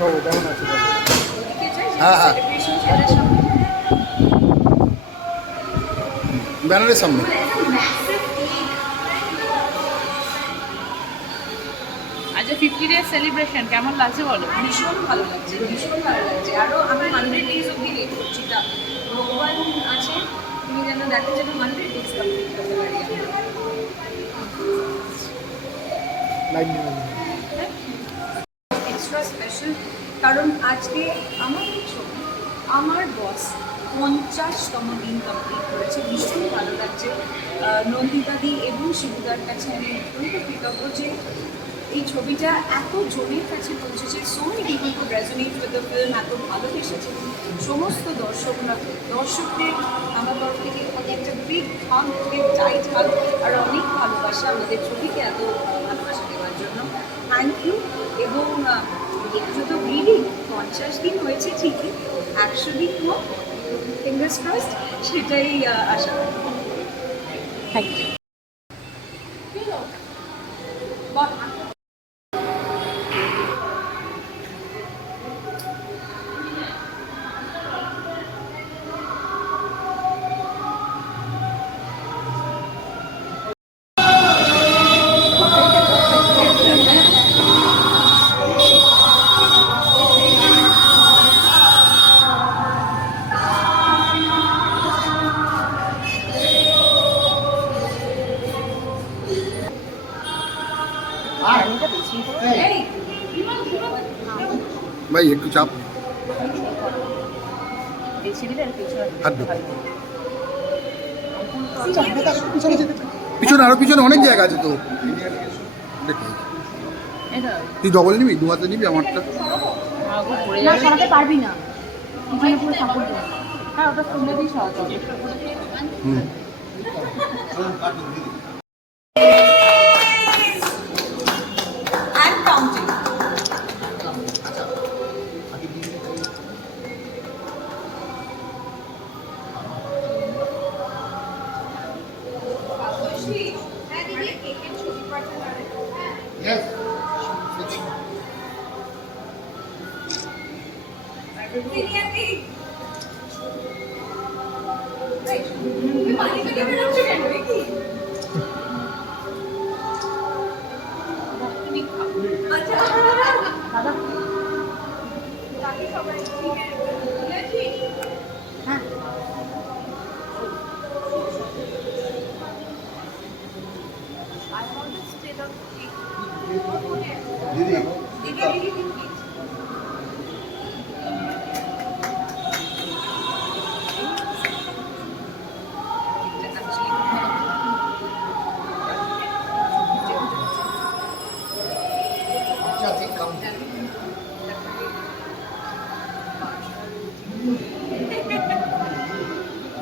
কেমন আছে? ওদিকে যাই যে হ্যাঁ, হ্যাঁ। সেলিব্রেশন সেটার সামনে ব্যানারের সামনে। আজ 50 ডে সেলিব্রেশন কেমন লাগছে বলো? ভীষণ ভালো লাগছে, ভীষণ ভালো লাগছে। আরও আমি 100 ডেজ অব্দি ওয়েট করছি। তা ভগবান আছে, তুমি যেন দেখো যেন 100 ডেজ কমপ্লিট করতে পারি এক্সট্রা স্পেশাল। কারণ আজকে আমাদের ছবি, আমার বস 50তম দিন কমপ্লিট করেছে। ভীষণ ভালো লাগছে। নন্দিতাদি এবং শিবুদার কাছে আমি অত্যন্ত কৃতজ্ঞ যে এই ছবিটা এত জনের কাছে পৌঁছেছে। So many people could resonate with the film, এত ভালোবেসেছে সমস্ত দর্শকদের আমার তরফ থেকে একটা big hug, big tight hug আর অনেক ভালোবাসা আমাদের ছবিকে এত ভালোবাসা দেওয়ার জন্য। Thank you. এবং একটু তো ব্রিডিং 50 দিন হয়েছে ঠিকই, 100 দিন হোক, ফিঙ্গার্স ক্রসড, সেটাই আশা করি। Thank you. ভাই একটু চাপ। পিছনে আরো পিছনে অনেক জায়গা আছে তো। তুই ডবল নিবি, দু হাতে নিবি আমারটা। না সরাতে পারবি না, পিছনে পুরো সাপোর্ট দেবে। হ্যাঁ ওটা শুনলে দিয়ে সরাতে হবে। হুম। And counting.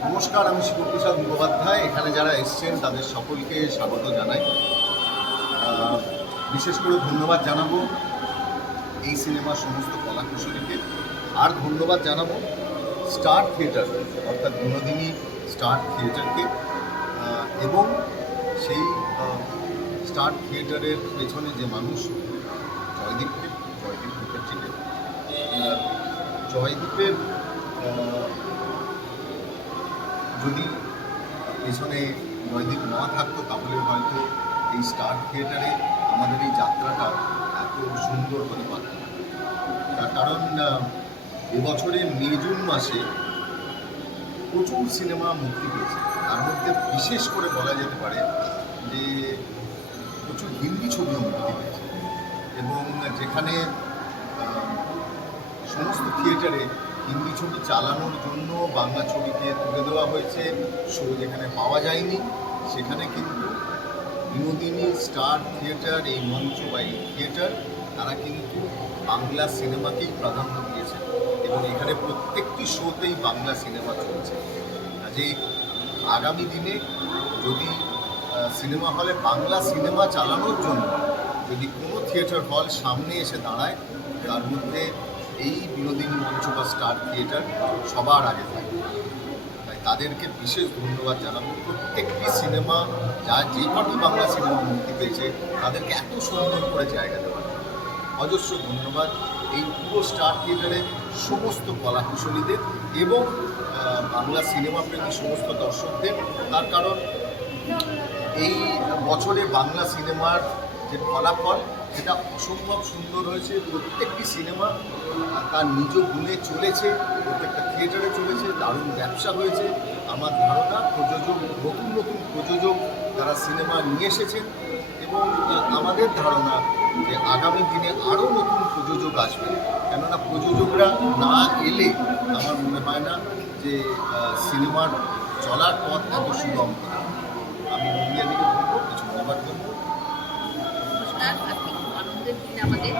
নমস্কার, আমি শিবপ্রসাদ মুখোপাধ্যায়। এখানে যারা এসছেন তাদের সকলকে স্বাগত জানাই। বিশেষ করে ধন্যবাদ জানাবো এই সিনেমার সমস্ত কলাকুশলীকে, আর ধন্যবাদ জানাবো স্টার থিয়েটার অর্থাৎ বিনোদিনী স্টার থিয়েটারকে, এবং সেই স্টার থিয়েটারের পেছনে যে মানুষ জয়দীপ মুখার্জিকে। জয়দীপের যদি পেছনে জয়দীপ না থাকতো তাহলে হয়তো এই স্টার থিয়েটারে আমাদের এই যাত্রাটা এত সুন্দর হতে পারত না। তার কারণ এবছরে মে জুন মাসে প্রচুর সিনেমা মুক্তি পেয়েছে। তার মধ্যে বিশেষ করে বলা যেতে পারে যে প্রচুর হিন্দি ছবিও মুক্তি পেয়েছে, এবং যেখানে সমস্ত থিয়েটারে হিন্দি ছবি চালানোর জন্য বাংলা ছবিকে তুলে দেওয়া হয়েছে। শো যেখানে পাওয়া যায়নি সেখানে কিন্তু বিনোদিনী স্টার থিয়েটার, এই মঞ্চ বা এই থিয়েটার, তারা কিন্তু বাংলা সিনেমাকেই প্রাধান্য দিয়েছে, এবং এখানে প্রত্যেকটি শোতেই বাংলা সিনেমা চলছে। কাজেই আগামী দিনে যদি সিনেমা হলে বাংলা সিনেমা চালানোর জন্য যদি কোনো থিয়েটার হল সামনে এসে দাঁড়ায়, তার মধ্যে এই বিনোদিনী মঞ্চ বা স্টার থিয়েটার সবার আগে থাকে। তাই তাদেরকে বিশেষ ধন্যবাদ জানাবো। প্রত্যেকটি সিনেমা যে কটি বাংলা সিনেমা মুক্তি পেয়েছে তাদেরকে এত সুন্দর করে জায়গা দেওয়ার জন্য অজস্র ধন্যবাদ। এই পুরো স্টার থিয়েটারের সমস্ত কলাকুশলীদের এবং বাংলা সিনেমা প্রেমী সমস্ত দর্শকদের। তার কারণ এই বছরে বাংলা সিনেমার যে ফলাফল সেটা অসম্ভব সুন্দর হয়েছে। প্রত্যেকটি সিনেমা তার নিজ গুণে চলেছে, প্রত্যেকটা থিয়েটারে চলেছে, দারুণ ব্যবসা হয়েছে। আমার ধারণা প্রযোজক, নতুন নতুন প্রযোজক তারা সিনেমা নিয়ে এসেছেন এবং আমাদের ধারণা যে আগামী দিনে আরও নতুন প্রযোজক আসবে। কেননা প্রযোজকরা না এলে আমার মনে হয় না যে সিনেমার চলার পথ এত সুগম হবে। আমি নদিয়া দিকে বলবো, কিছু বলার জন্য। নমস্কার, আজকে খুব আনন্দের দিন আমাদের।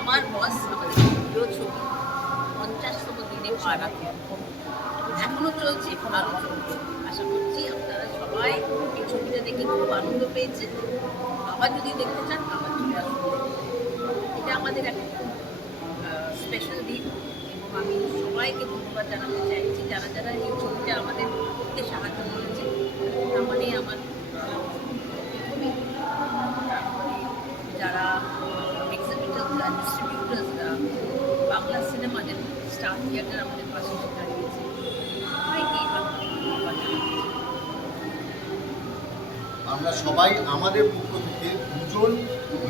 আমার বস, আমাদের প্রিয় ছবি 50তম দিনে পা রাখে, এখনো চলছে, আরও চলছে। আশা করছি আপনারা সবাই এই ছবিটা দেখে খুব আনন্দ পেয়েছেন। আবার যদি দেখতে চান আবার চলে আসুন। এটা আমাদের একটা খুব স্পেশাল দিন এবং আমি সবাইকে ধন্যবাদ জানাতে চাইছি যারা যারা এই ছবিটা আমাদের করতে সাহায্য করেছে। তার মানে আমার ছবি, তারপরে যারা এক্সিবিটার্সরা, ডিস্ট্রিবিউটার্সরা, বাংলা সিনেমা যেমন স্টার থিয়েটার আমাদের পাশে দাঁড়িয়েছে, সবাইকে ধন্যবাদ জানাচ্ছি। আমরা সবাই আমাদের পক্ষ থেকে দুজন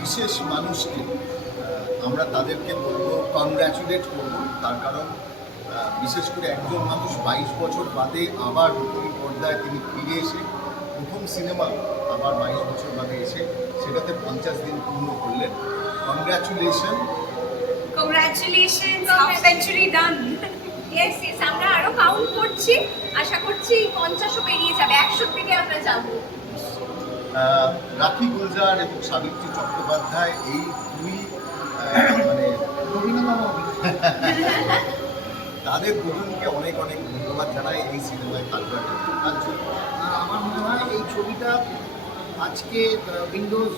বিশেষ মানুষকে আমরা তাদেরকে বলবো, কংগ্র্যাচুলেট করবো। তার কারণ বিশেষ করে একজন মানুষ 22 বছর বাদে আবার নতুন পর্দায় তিনি ফিরে এসে প্রথম সিনেমা আবার 22 বছর বাদে এসে সেটাতে 50 দিন পূর্ণ করলেন। কংগ্র্যাচুলেশন। কংগ্রাচুলেশনস, হাফ সেঞ্চুরি ডান। ইয়েস ইয়েস, আমরা আরো কাউন্ট করছি, আশা করছি 50ও পেরিয়ে যাবে, 100 থেকে আমরা যাবো। রাখি গুলজার এবং সাবিত্রী চট্টোপাধ্যায় এই দুই মানে নবীনতম তাদের দুজনকে অনেক অনেক ধন্যবাদ জানাই এই সিনেমায় কাজ করার জন্য। আমার মনে হয় এই ছবিটা আজকে উইন্ডোজ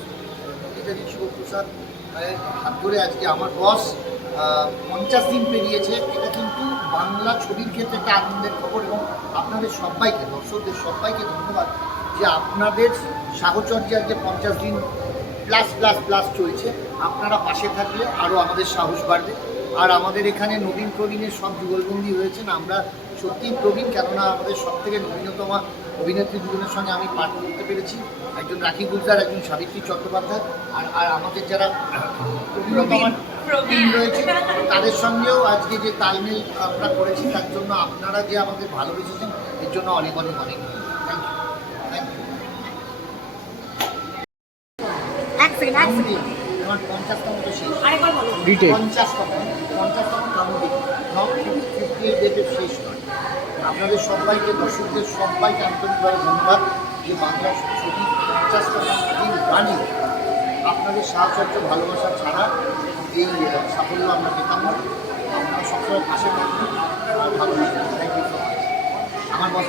নেতাজি শিবপ্রসাদ হাত ধরে আজকে আমার বস 50 দিন পেরিয়েছে। এটা কিন্তু বাংলা ছবির ক্ষেত্রে একটা আনন্দের খবর এবং আপনাদের সবাইকে, দর্শকদের সবাইকে ধন্যবাদ যে আপনাদের সাহচর্যে আজকে 50 দিন প্লাস প্লাস প্লাস চলছে। আপনারা পাশে থাকলে আরও আমাদের সাহস বাড়বে। আর আমাদের এখানে নবীন প্রবীণের সব যুগলবন্দি হয়েছেন। আমরা সত্যিই প্রবীণ, কেননা আমাদের সব থেকে নবীনতম অভিনেত্রী দুজনের সঙ্গে আমি পাঠ করতে পেরেছি। একজন রাখি গুলজার, একজন সাবিত্রী চট্টোপাধ্যায়, আর আমাদের যারা প্রবীণ রয়েছে তাদের সঙ্গেও আজকে যে তালমেল আমরা করেছি তার জন্য আপনারা যে আমাদের ভালোবেসেছেন এর জন্য অনেক অনেক অনেক থ্যাংক ইউ। আমার 50তম তো শেষ, আরেকবার বলো। 50তম কামড়ি 58 শেষ নয়। আপনাদের সবাইকে, দর্শকদের সবাইকে আন্তরিকভাবে ধন্যবাদ যে বাংলা ছবি 50তম দিন রানিং। আপনাদের সাহচর্য, ভালোবাসা ছাড়া এই সাফল্য আমরা পেতাম না। আপনারা সবসময় পাশে থাকবেন আর ভালোবাসবেন। Thank you so much. আমার বস